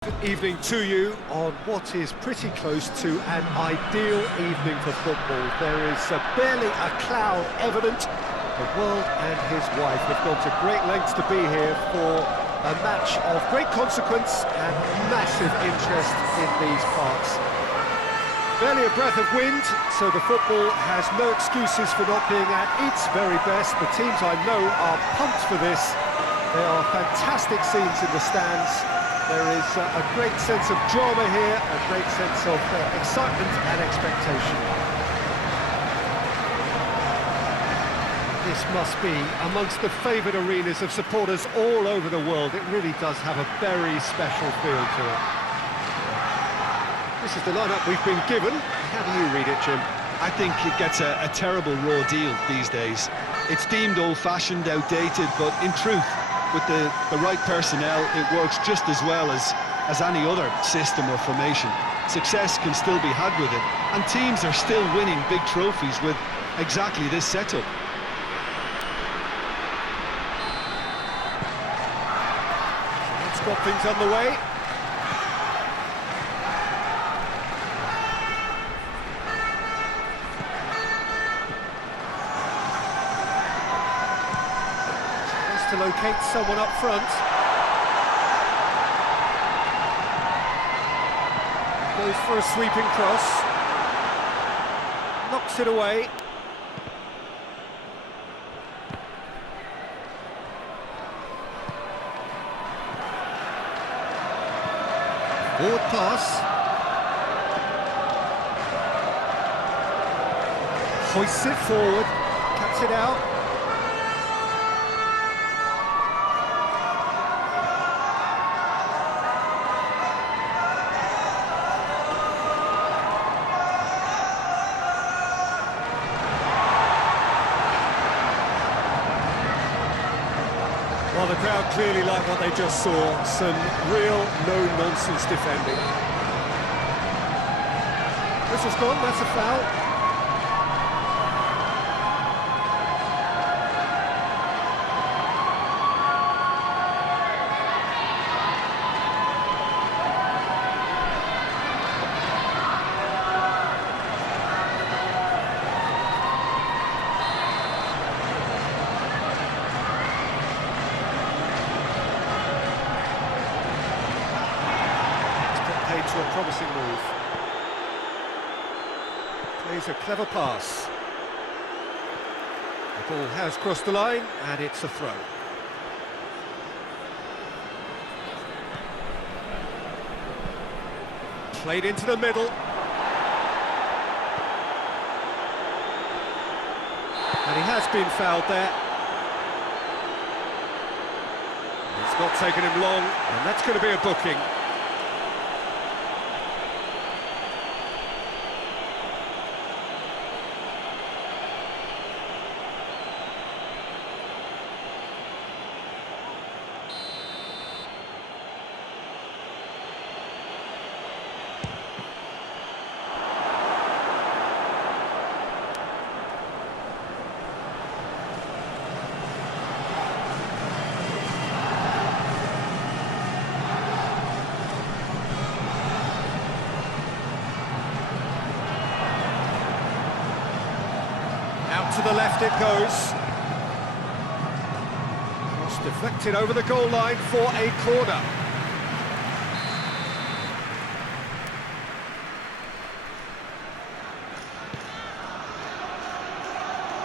Good evening to you on what is pretty close to an ideal evening for football. There is barely a cloud evident. The world and his wife have gone to great lengths to be here for a match of great consequence and massive interest in these parts. Barely a breath of wind, so the football has no excuses for not being at its very best. The teams I know are pumped for this. There are fantastic scenes in the stands. There is a great sense of drama here, a great sense of excitement and expectation. This must be amongst the favoured arenas of supporters all over the world. It really does have a very special feel to it. This is the lineup we've been given. How do you read it, Jim? I think it gets a terrible raw deal these days. It's deemed old-fashioned, outdated, but in truth, with the right personnel, it works just as well as any other system or formation. Success can still be had with it, and teams are still winning big trophies with exactly this setup. Let's got things underway. To locate someone up front. Goes for a sweeping cross. Knocks it away. Forward pass. Hoists it forward. Cuts it out. Well, the crowd clearly like what they just saw. Some real no-nonsense defending. This was gone, that's a foul. To a promising move. Plays a clever pass. The ball has crossed the line and it's a throw. Played into the middle. And he has been fouled there. It's not taken him long, and that's going to be a booking. Out to the left it goes. Cross deflected over the goal line for a corner.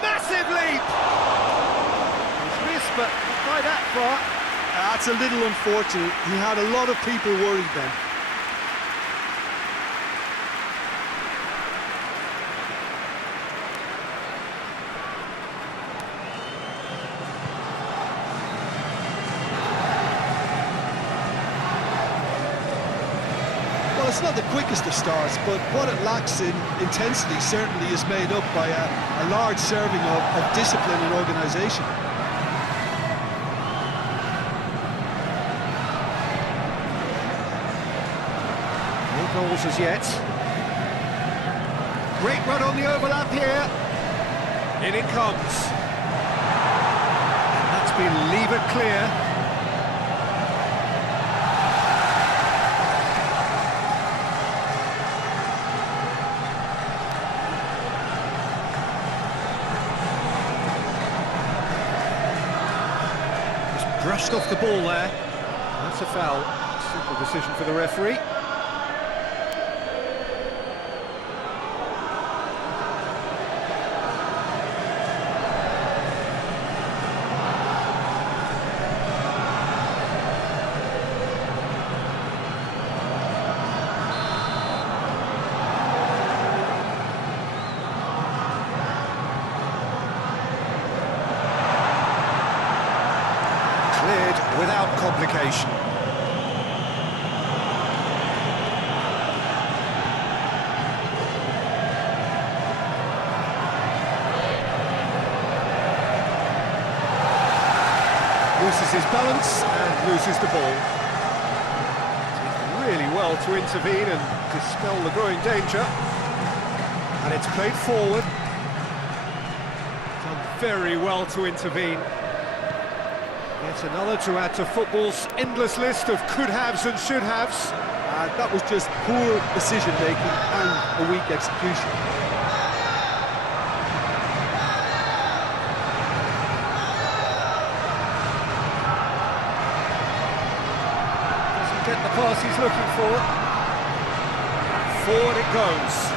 Massive leap! He's missed, but not by that far. That's a little unfortunate. He had a lot of people worried then. It's not the quickest of starts, but what it lacks in intensity certainly is made up by a large serving of discipline and organisation. No goals as yet. Great run on the overlap here. In it comes. And that's been levered clear. brushed off the ball there. That's a foul. Simple decision for the referee. Cleared without complication. Loses his balance and loses the ball. Did really well to intervene and dispel the growing danger. And it's played forward. Done very well to intervene. Yet another to add to football's endless list of could-haves and should-haves. That was just poor decision-making and a weak execution. Doesn't get the pass he's looking for. Forward it goes.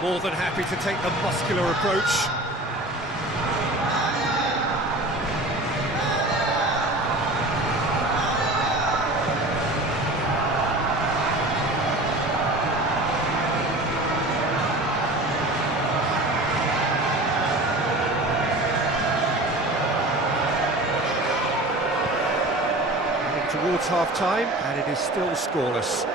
More than happy to take the muscular approach. Heading towards half-time, and it is still scoreless.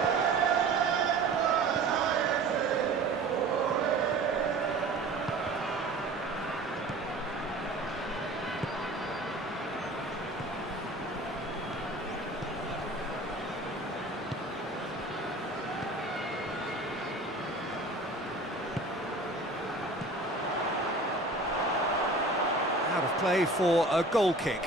Out of play for a goal kick.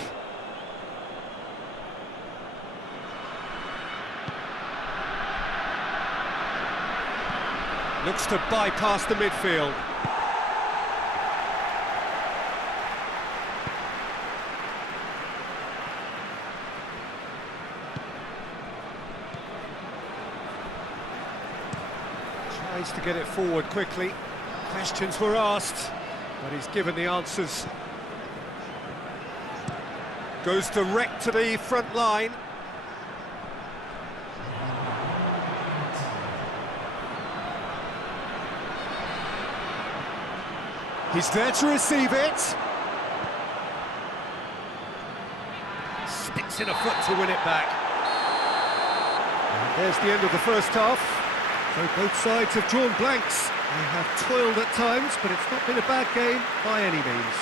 Looks to bypass the midfield. Tries to get it forward quickly. Questions were asked, but he's given the answers. Goes direct to the front line. He's there to receive it. Sticks in a foot to win it back. And there's the end of the first half. So both sides have drawn blanks. They have toiled at times, but it's not been a bad game by any means.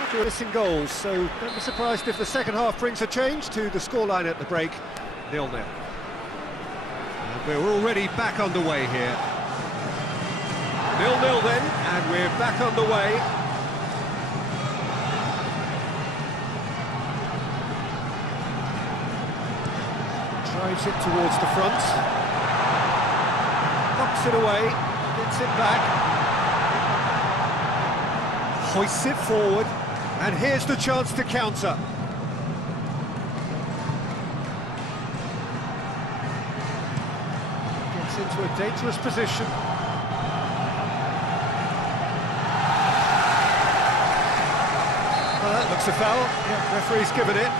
After missing goals, so don't be surprised if the second half brings a change to the scoreline at the break, 0-0. And we're already back underway here. 0-0 then, and we're back underway. Drives it towards the front. Knocks it away, gets it back. Hoists it forward. And here's the chance to counter. Gets into a dangerous position. Well, that looks a foul. Yeah, referee's given it.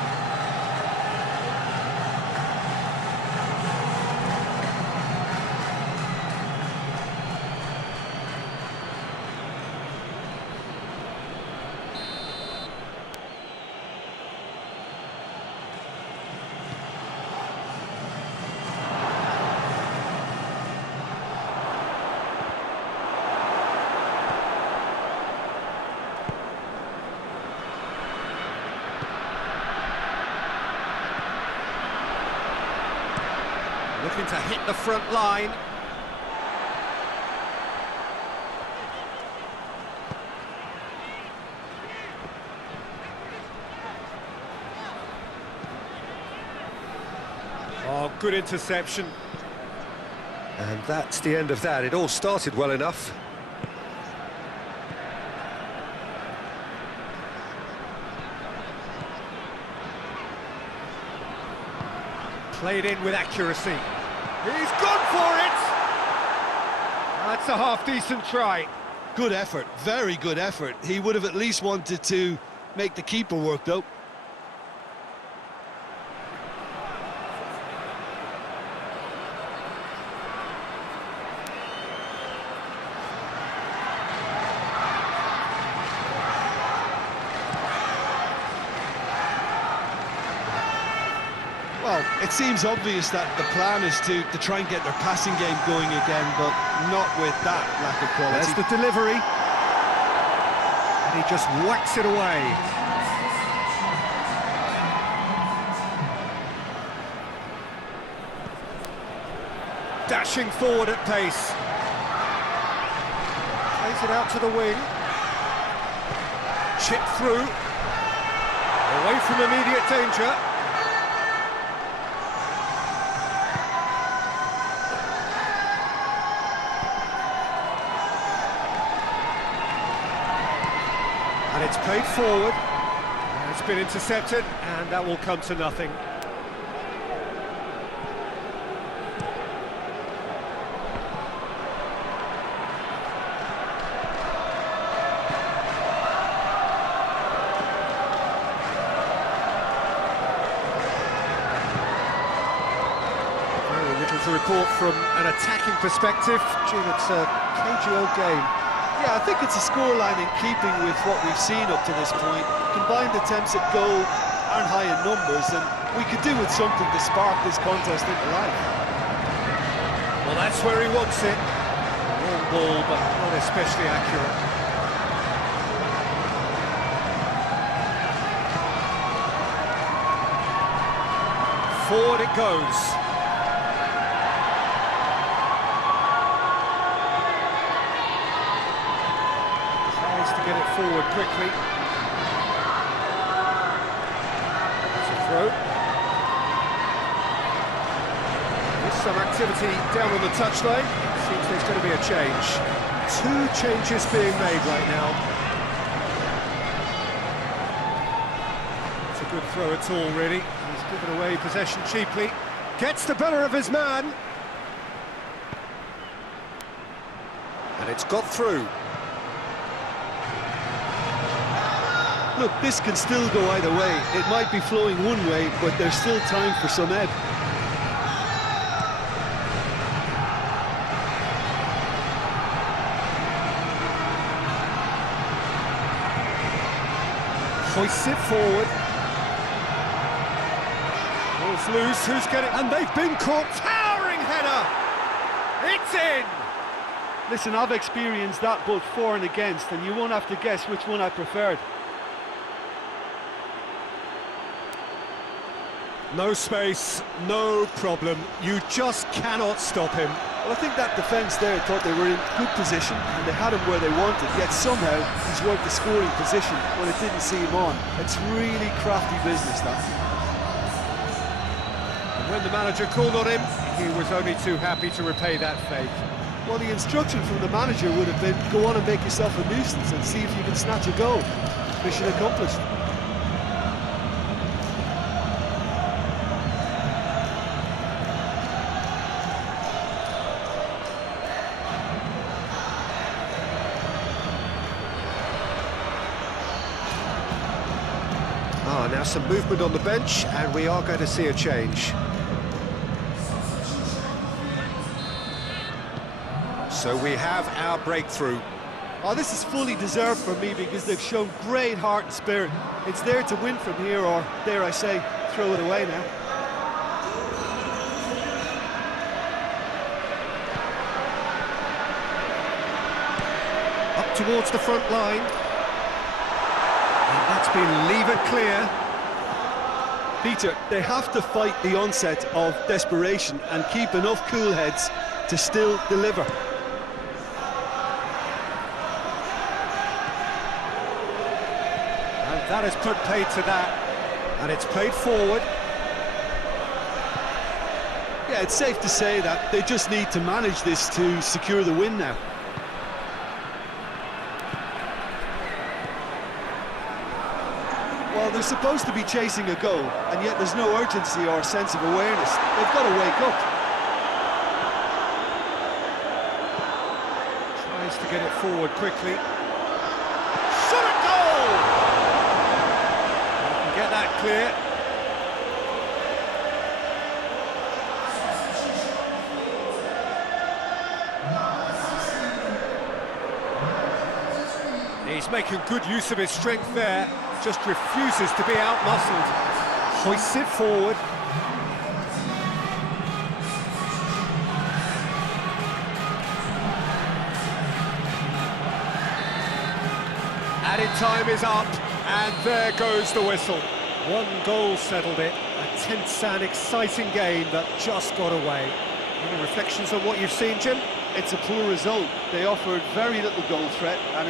Looking to hit the front line. Good interception. And that's the end of that. It all started well enough. Played in with accuracy. He's gone for it! That's a half-decent try. Good effort, very good effort. He would have at least wanted to make the keeper work, though. Well, it seems obvious that the plan is to try and get their passing game going again, but not with that lack of quality. There's the delivery. And he just whacks it away. Dashing forward at pace. Plays it out to the wing. Chip through. Away from immediate danger. And it's played forward, and it's been intercepted, and that will come to nothing. Very little to report from an attacking perspective. Jim, it's a cagey old game. Yeah, I think it's a scoreline in keeping with what we've seen up to this point. Combined attempts at goal aren't high in numbers, and we could do with something to spark this contest into life. Well, that's where he wants it. Long ball, but not especially accurate. Forward it goes. Get it forward quickly. It's a throw. There's some activity down on the touchline. Seems there's going to be a change. Two changes being made right now. It's a good throw at all, really. He's given away possession cheaply. Gets the better of his man. And it's got through. Look, this can still go either way. It might be flowing one way, but there's still time for some ebb. Hoists it forward. Ball's loose, who's getting... And they've been caught! Towering header! It's in! Listen, I've experienced that both for and against, and you won't have to guess which one I preferred. No space, no problem. You just cannot stop him. Well, I think that defence there thought they were in good position and they had him where they wanted, yet somehow he's worked the scoring position when it didn't see him on. It's really crafty business, that. And when the manager called on him, he was only too happy to repay that faith. Well, the instruction from the manager would have been, go on and make yourself a nuisance and see if you can snatch a goal. Mission accomplished. Now some movement on the bench, and we are going to see a change. So we have our breakthrough. Oh, this is fully deserved for me because they've shown great heart and spirit. It's there to win from here, or, dare I say, throw it away now. Up towards the front line. And that's been levered clear. Peter, they have to fight the onset of desperation and keep enough cool heads to still deliver. And that has put paid to that. And it's played forward. Yeah, it's safe to say that they just need to manage this to secure the win now. Well, they're supposed to be chasing a goal, and yet there's no urgency or sense of awareness. They've got to wake up. Tries to get it forward quickly. Shot at goal! You can get that clear. He's making good use of his strength there, just refuses to be out-muscled. Hoists it forward. Added time is up, and there goes the whistle. One goal settled it, a tense and exciting game that just got away. Any reflections on what you've seen, Jim? It's a poor result. They offered very little goal threat, and